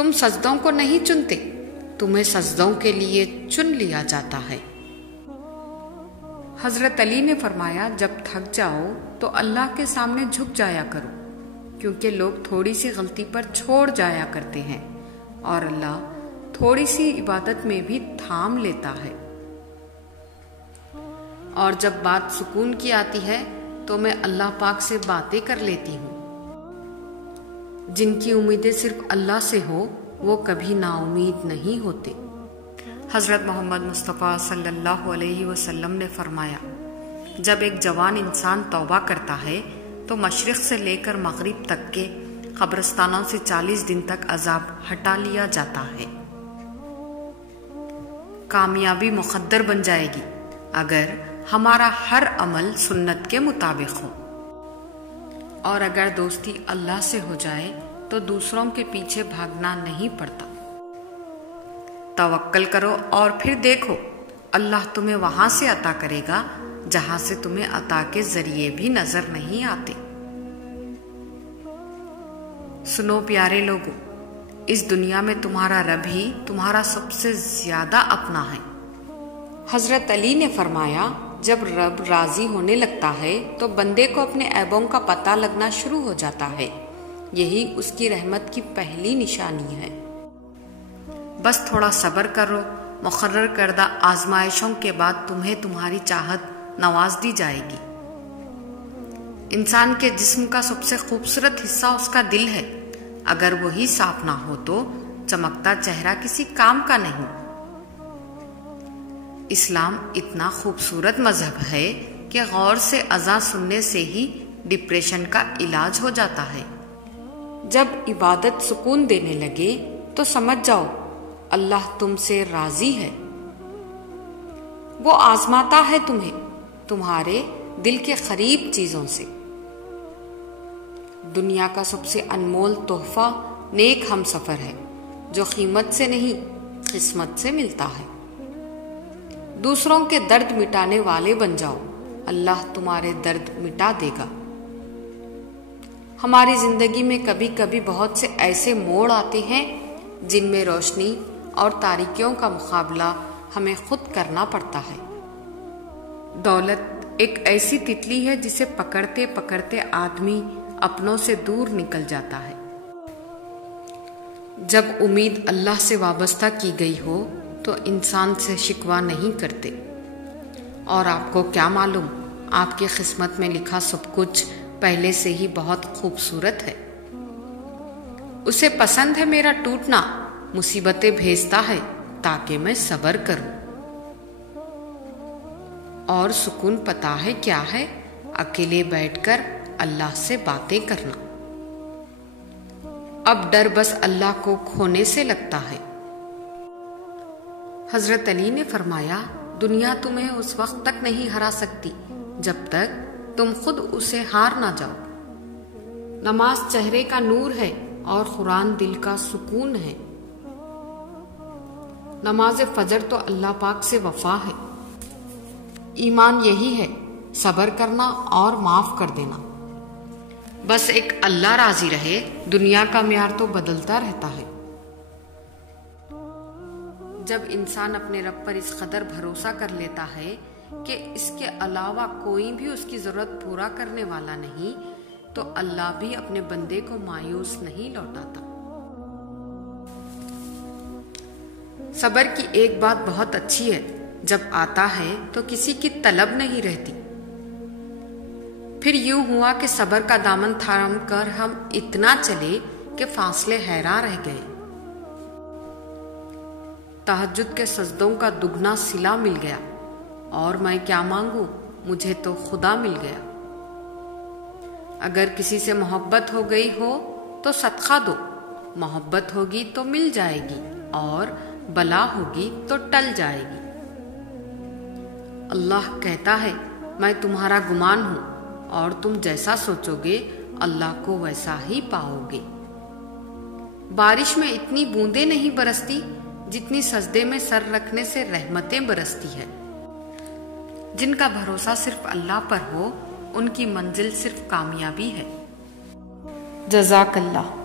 تم سجدوں کو نہیں چنتے، تمہیں سجدوں کے لیے چن لیا جاتا ہے۔ حضرت علی نے فرمایا، جب تھک جاؤ تو اللہ کے سامنے جھک جایا کرو، کیونکہ لوگ تھوڑی سی غلطی پر چھوڑ جایا کرتے ہیں اور اللہ تھوڑی سی عبادت میں بھی تھام لیتا ہے۔ اور جب بات سکون کی آتی ہے تو میں اللہ پاک سے باتیں کر لیتی ہوں۔ جن کی امیدیں صرف اللہ سے ہو وہ کبھی نا امید نہیں ہوتے۔ حضرت محمد مصطفیٰ صلی اللہ علیہ وسلم نے فرمایا، جب ایک جوان انسان توبہ کرتا ہے تو مشرق سے لے کر مغرب تک کے قبرستانوں سے 40 دن تک عذاب ہٹا لیا جاتا ہے۔ کامیابی مقدر بن جائے گی اگر ہمارا ہر عمل سنت کے مطابق ہو، اور اگر دوستی اللہ سے ہو جائے تو دوسروں کے پیچھے بھاگنا نہیں پڑتا۔ توکل کرو اور پھر دیکھو، اللہ تمہیں وہاں سے عطا کرے گا جہاں سے تمہیں عطا کے ذریعے بھی نظر نہیں آتے۔ سنو پیارے لوگوں، اس دنیا میں تمہارا رب ہی تمہارا سب سے زیادہ اپنا ہے۔ حضرت علی نے فرمایا، جب رب راضی ہونے لگتا ہے تو بندے کو اپنے عیبوں کا پتہ لگنا شروع ہو جاتا ہے، یہی اس کی رحمت کی پہلی نشانی ہے۔ بس تھوڑا صبر کرو، مقرر کردہ آزمائشوں کے بعد تمہیں تمہاری چاہت نواز دی جائے گی۔ انسان کے جسم کا سب سے خوبصورت حصہ اس کا دل ہے، اگر وہی صاف نہ ہو تو چمکتا چہرہ کسی کام کا نہیں۔ اسلام اتنا خوبصورت مذہب ہے کہ غور سے اذان سننے سے ہی ڈپریشن کا علاج ہو جاتا ہے۔ جب عبادت سکون دینے لگے تو سمجھ جاؤ اللہ تم سے راضی ہے۔ وہ آزماتا ہے تمہیں تمہارے دل کے قریب چیزوں سے۔ دنیا کا سب سے انمول تحفہ نیک ہم سفر ہے، جو قیمت سے نہیں قسمت سے ملتا ہے۔ دوسروں کے درد مٹانے والے بن جاؤ، اللہ تمہارے درد مٹا دے گا۔ ہماری زندگی میں کبھی کبھی بہت سے ایسے موڑ آتے ہیں جن میں روشنی اور تاریکیوں کا مقابلہ ہمیں خود کرنا پڑتا ہے۔ دولت ایک ایسی تتلی ہے جسے پکڑتے پکڑتے آدمی اپنوں سے دور نکل جاتا ہے۔ جب امید اللہ سے وابستہ کی گئی ہو تو انسان سے شکوہ نہیں کرتے، اور آپ کو کیا معلوم، آپ کی قسمت میں لکھا سب کچھ پہلے سے ہی بہت خوبصورت ہے۔ اسے پسند ہے میرا ٹوٹنا، مصیبتیں بھیجتا ہے تاکہ میں صبر کروں۔ اور سکون پتہ ہے کیا ہے؟ اکیلے بیٹھ کر اللہ سے باتیں کرنا۔ اب ڈر بس اللہ کو کھونے سے لگتا ہے۔ حضرت علی نے فرمایا، دنیا تمہیں اس وقت تک نہیں ہرا سکتی جب تک تم خود اسے ہار نہ جاؤ۔ نماز چہرے کا نور ہے اور قرآن دل کا سکون ہے۔ نماز فجر تو اللہ پاک سے وفا ہے۔ ایمان یہی ہے، صبر کرنا اور معاف کر دینا۔ بس ایک اللہ راضی رہے، دنیا کا معیار تو بدلتا رہتا ہے۔ جب انسان اپنے رب پر اس قدر بھروسہ کر لیتا ہے کہ اس کے علاوہ کوئی بھی اس کی ضرورت پورا کرنے والا نہیں، تو اللہ بھی اپنے بندے کو مایوس نہیں لوٹاتا۔ صبر کی ایک بات بہت اچھی ہے، جب آتا ہے تو کسی کی طلب نہیں رہتی۔ پھر یوں ہوا کہ صبر کا دامن تھام کر ہم اتنا چلے کہ فاصلے حیران رہ گئے۔ تہجد کے سجدوں کا دگنا صلہ مل گیا، اور میں کیا مانگوں، مجھے تو خدا مل گیا۔ اگر کسی سے محبت ہو گئی ہو تو صدقہ دو، محبت ہوگی تو مل جائے گی، اور بلا ہوگی تو ٹل جائے گی۔ اللہ کہتا ہے، میں تمہارا گمان ہوں، اور تم جیسا سوچو گے اللہ کو ویسا ہی پاؤ گے۔ بارش میں اتنی بوندیں نہیں برستی جتنی سجدے میں سر رکھنے سے رحمتیں برستی ہے۔ جن کا بھروسہ صرف اللہ پر ہو، ان کی منزل صرف کامیابی ہے۔ جزاک اللہ۔